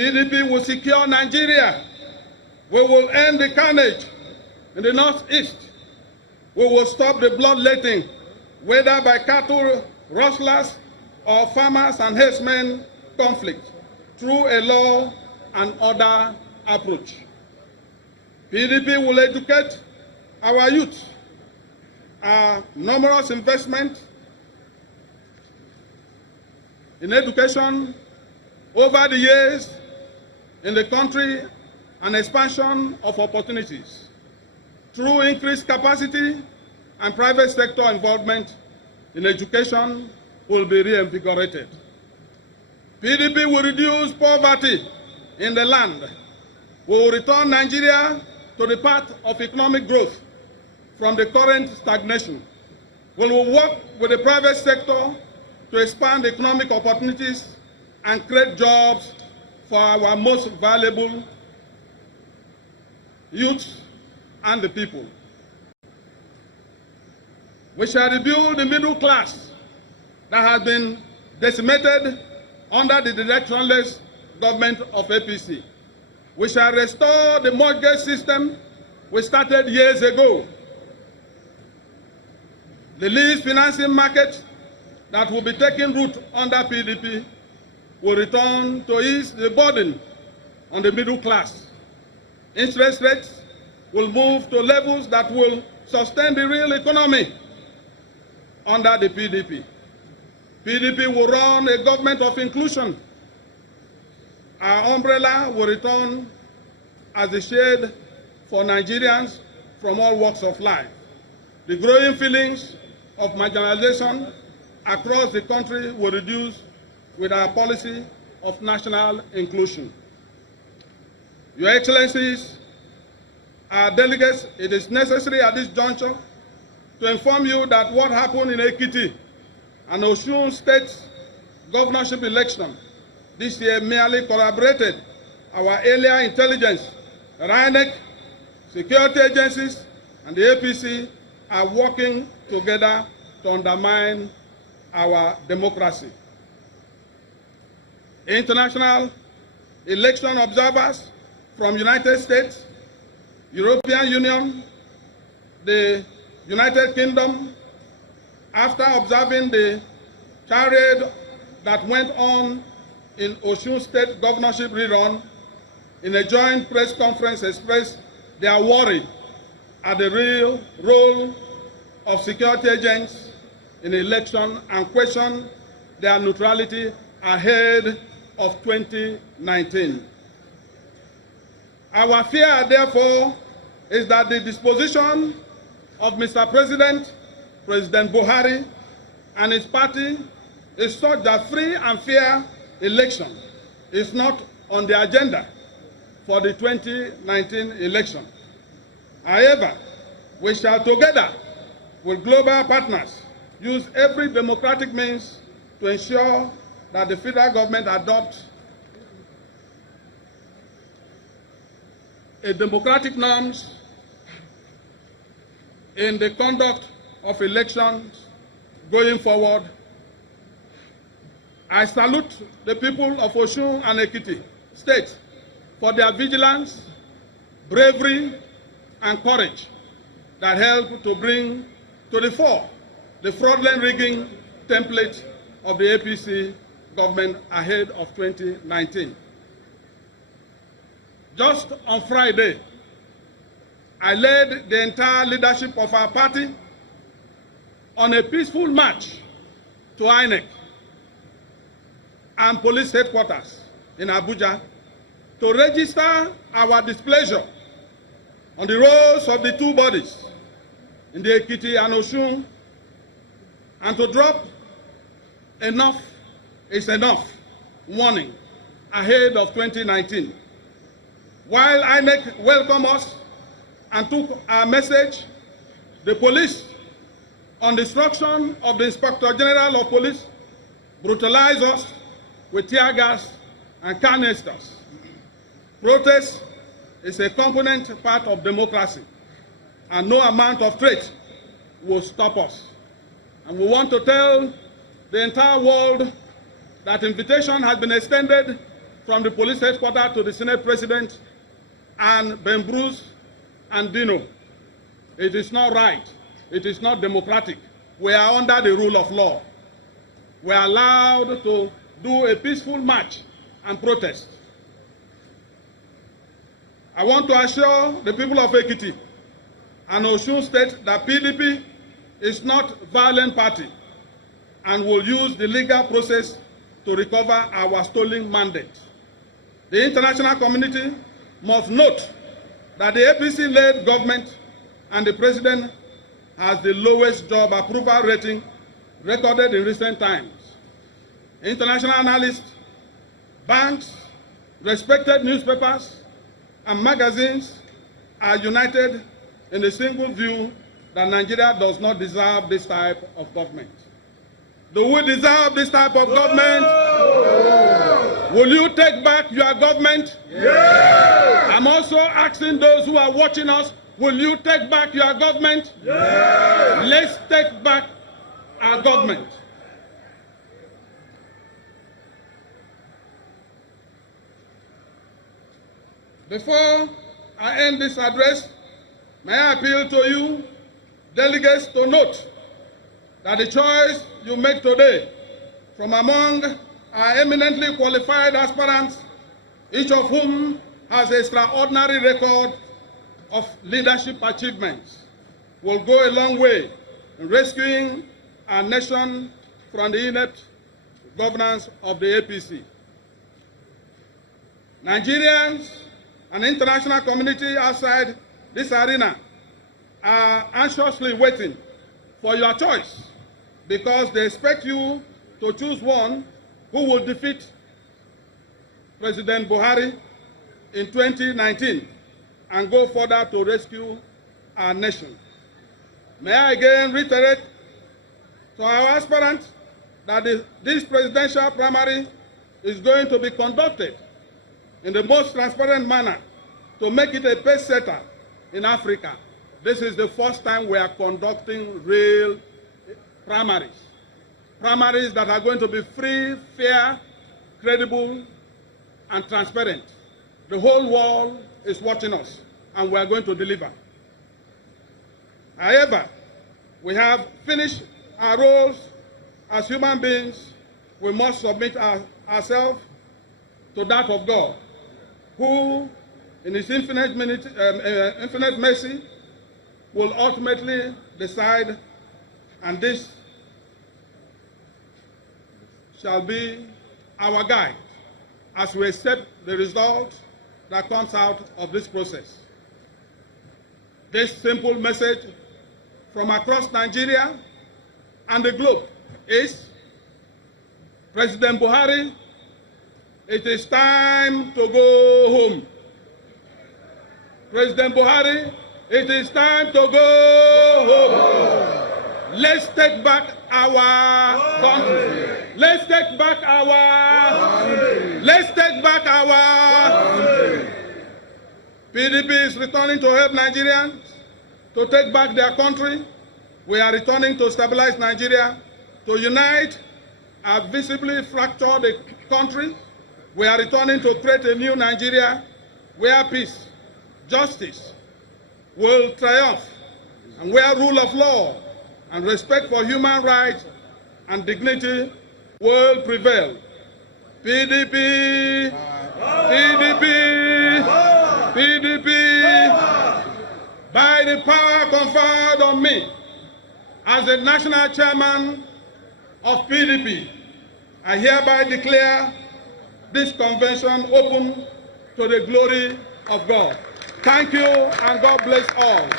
PDP will secure Nigeria. We will end the carnage in the northeast. We will stop the bloodletting, whether by cattle rustlers or farmers and herdsmen conflict, through a law and order approach. PDP will educate our youth. Our numerous investment in education over the years in the country and expansion of opportunities through increased capacity and private sector involvement in education will be reinvigorated. PDP will reduce poverty in the land. We will return Nigeria to the path of economic growth from the current stagnation. We will work with the private sector to expand economic opportunities and create jobs for our most valuable youth and the people. We shall rebuild the middle class that has been decimated under the directionless government of APC. We shall restore the mortgage system we started years ago. The lease financing market that will be taking root under PDP will return to ease the burden on the middle class. Interest rates will move to levels that will sustain the real economy under the PDP. PDP will run a government of inclusion. Our umbrella will return as a shade for Nigerians from all walks of life. The growing feelings of marginalization across the country will reduce with our policy of national inclusion. Your Excellencies, our delegates, it is necessary at this juncture to inform you that what happened in Ekiti and Osun State governorship election this year merely corroborated our earlier intelligence that INEC, security agencies, and the APC are working together to undermine our democracy. International election observers from United States, European Union, the United Kingdom, after observing the charade that went on in Osun State governorship rerun, in a joint press conference expressed their worry at the real role of security agents in the election and questioned their neutrality ahead of 2019. Our fear, therefore, is that the disposition of Mr. President Buhari, and his party is such that free and fair election is not on the agenda for the 2019 election. However, we shall together with global partners use every democratic means to ensure that the federal government adopts a democratic norms in the conduct of elections going forward. I salute the people of Osun and Ekiti State for their vigilance, bravery, and courage that helped to bring to the fore the fraudulent rigging template of the APC government ahead of 2019. Just on Friday, I led the entire leadership of our party on a peaceful march to INEC and police headquarters in Abuja to register our displeasure on the roles of the two bodies in the Ekiti and Osun, and to drop enough is enough warning ahead of 2019. While INEC welcomed us and took our message, the police, on the instruction of the Inspector General of Police, brutalized us with tear gas and canisters. Protest is a component part of democracy, and no amount of threat will stop us. And we want to tell the entire world that invitation has been extended to from the police headquarters to the Senate President and Ben Bruce and Dino. It is not right. It is not democratic. We are under the rule of law. We are allowed to do a peaceful march and protest. I want to assure the people of Ekiti and Osun State that PDP is not a violent party and will use the legal process to recover our stolen mandate. The international community must note that the APC-led government and the president has the lowest job approval rating recorded in recent times. International analysts, banks, respected newspapers, and magazines are united in a single view that Nigeria does not deserve this type of government. Do we deserve this type of government? Will you take back your government? Yes. I'm also asking those who are watching us, will you take back your government? Yes. Let's take back our government. Before I end this address, may I appeal to you, delegates, to note that the choice you make today from among our eminently qualified aspirants, each of whom has an extraordinary record of leadership achievements, will go a long way in rescuing our nation from the inept governance of the APC. Nigerians and international community outside this arena are anxiously waiting for your choice because they expect you to choose one who will defeat President Buhari in 2019 and go further to rescue our nation. May I again reiterate to our aspirants that this presidential primary is going to be conducted in the most transparent manner to make it a pace setter in Africa. This is the first time we are conducting real primaries. Primaries that are going to be free, fair, credible, and transparent. The whole world is watching us, and we are going to deliver. However, we have finished our roles as human beings. We must submit ourselves to that of God, who, in His infinite mercy, will ultimately decide, and this shall be our guide as we accept the result that comes out of this process. This simple message from across Nigeria and the globe is, President Buhari, it is time to go home. President Buhari, it is time to go home. Let's take back our country. Let's take back our. Let's take back our. PDP is returning to help Nigerians to take back their country. We are returning to stabilize Nigeria, to unite our visibly fractured country. We are returning to create a new Nigeria where peace, justice will triumph, and where rule of law and respect for human rights and dignity will prevail. PDP, PDP, PDP, by the power conferred on me as the national chairman of PDP, I hereby declare this convention open to the glory of God. Thank you, and God bless all.